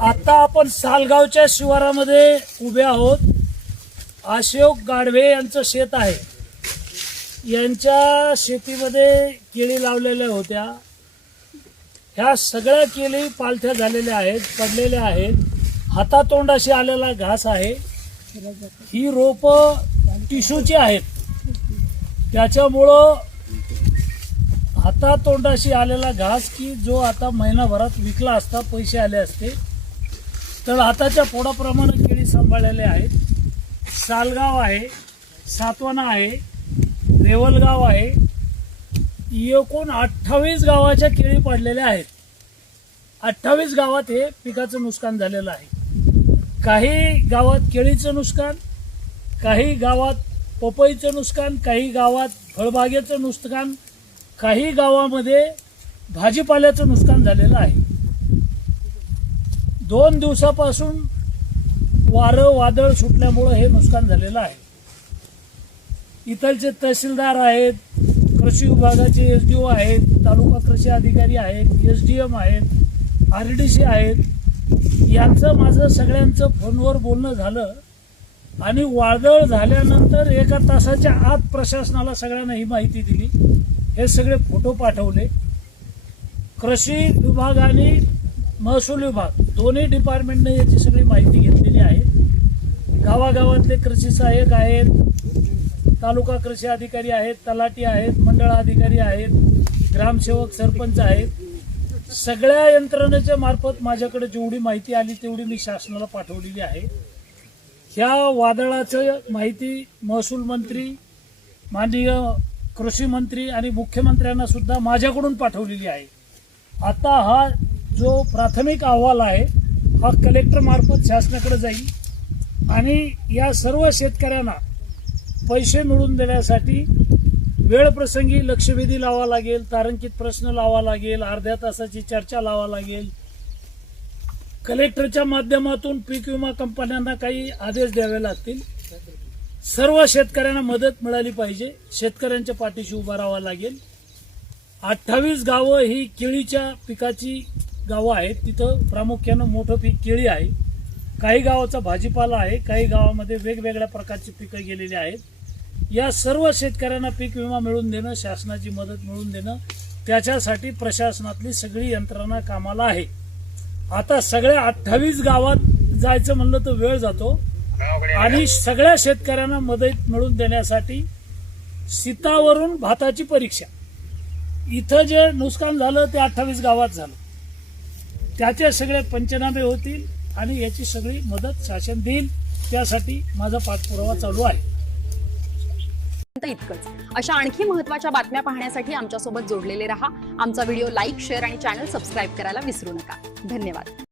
आता आपण सालगावच्या शिवारामध्ये उभे आहोत. अशोक गाढवे यांचं शेत आहे. यांच्या शेतीमध्ये केळी लावलेल्या होत्या. ह्या सगळ्या केळी पालथ्या झालेल्या आहेत, पडलेल्या आहेत. हातातोंडाशी आलेला घास आहे. ही रोप टिशूची आहेत. त्याच्यामुळं हातातोंडाशी आलेला घास की जो आता महिनाभरात विकला असता पैसे आले असते, तर हाताच्या पोडाप्रमाणे केळी सांभाळलेले आहेत. सालगाव आहे, सातवाना आहे, रेवलगाव आहे. एकूण 28 गावाच्या केळी पडलेल्या आहेत. 28 गावात हे पिकाचं नुकसान झालेलं आहे. काही गावात केळीचं नुकसान, काही गावात पपईचं नुकसान, काही गावात फळबागेचं नुकसान, काही गावामध्ये भाजीपाल्याचं नुकसान झालेलं आहे. 2 दिवसापासून वारं वादळ सुटल्यामुळं हे नुकसान झालेलं आहे. इथलचे तहसीलदार आहेत, कृषी विभागाचे SDO आहेत, तालुका कृषी अधिकारी आहेत, SDM आहेत, RDC आहेत. यांचं माझं सगळ्यांचं फोनवर बोलणं झालं आणि वादळ झाल्यानंतर 1 तासाच्या आत प्रशासनाला सगळ्यांना ही माहिती दिली. हे सगळे फोटो पाठवले. कृषी विभाग आणि महसूल विभाग दोन्ही डिपार्टमेंटने याची सगळी माहिती घेतलेली आहे. गावागावातले कृषी सहाय्यक आहेत, तालुका कृषी अधिकारी आहेत, तलाठी आहेत, मंडळ अधिकारी आहेत, ग्रामसेवक, सरपंच आहेत. सगळ्या यंत्रणेच्या मार्फत माझ्याकडे जेवढी माहिती आली तेवढी मी शासनाला पाठवलेली आहे. ह्या वादळाचं माहिती महसूल मंत्री, माननीय कृषी मंत्री आणि मुख्यमंत्र्यांना सुद्धा माझ्याकडून पाठवलेली आहे. आता हा जो प्राथमिक अहवाल आहे हा कलेक्टर मार्फत शासनाकडे जाईल आणि या सर्व शेतकऱ्यांना पैसे मिळवून देण्यासाठी वेळप्रसंगी लक्षवेधी लावा लागेल, तारांकित प्रश्न लावा लागेल, अर्ध्या तासाची चर्चा लावा लागेल. कलेक्टरच्या माध्यमातून पीक विमा कंपन्यांना काही आदेश द्यावे लागतील. सर्व शेतकऱ्यांना मदत मिळाली पाहिजे. शेतकऱ्यांच्या पाठीशी उभा राहावं लागेल. 28 गावं ही केळीच्या पिकाची गावं आहेत. तिथं प्रामुख्यानं मोठं पीक केळी आहे. काही गावाचा भाजीपाला आहे, काही गावामध्ये वेगवेगळ्या प्रकारची पिकं गेलेली आहेत. या सर्व शेतकऱ्यांना पीक विमा मिळवून देणं, शासनाची मदत मिळवून देणं, त्याच्यासाठी प्रशासनातली सगळी यंत्रणा कामाला आहे. आता सगळ्या 28 गावात जायचं म्हणलं तर वेळ जातो आणि सगळ्या शेतकऱ्यांना मदत मिळवून देण्यासाठी सीतावरून भाताची परीक्षा. इथं जे नुकसान झालं ते 28 गावात झालं. त्याचे सगळे पंचनामे होतील आणि याची सगळी मदत शासन देईल. त्यासाठी माझा पाठपुरावा चालू आहे. इतकंच. अशा आणखी महत्त्वाच्या बातम्या पाहण्यासाठी आमच्यासोबत जोडलेले रहा. आमचा व्हिडिओ लाईक, शेअर आणि चॅनल सबस्क्राईब करायला विसरू नका. धन्यवाद.